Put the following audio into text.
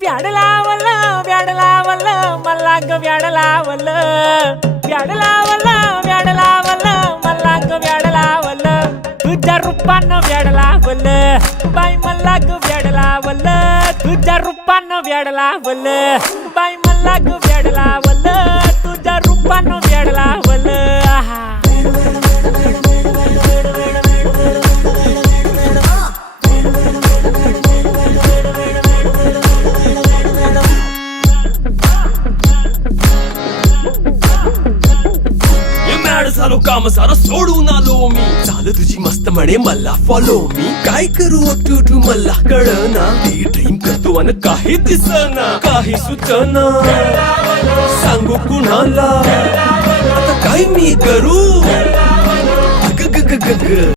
व्याड लावलं मला ग व्याड लावलं मला ग व्याड लावलं तुझ्या रूपानं व्याड लावलं बाई मला ग व्याड लावलं तुझ्या रूपानं व्याड लावलं बाई मला ग व्याड लावलं तुझ्या रूपानं व्याड लावलं आहा झालो काम सारा सोडून आलो मी झालं तुझी मस्त म्हणे मला फॉलो मी काय करू टू मला कळना ती ड्रीम करतो आणि काही दिसना काही सुचना सांगू कुणाला आता काय मी करू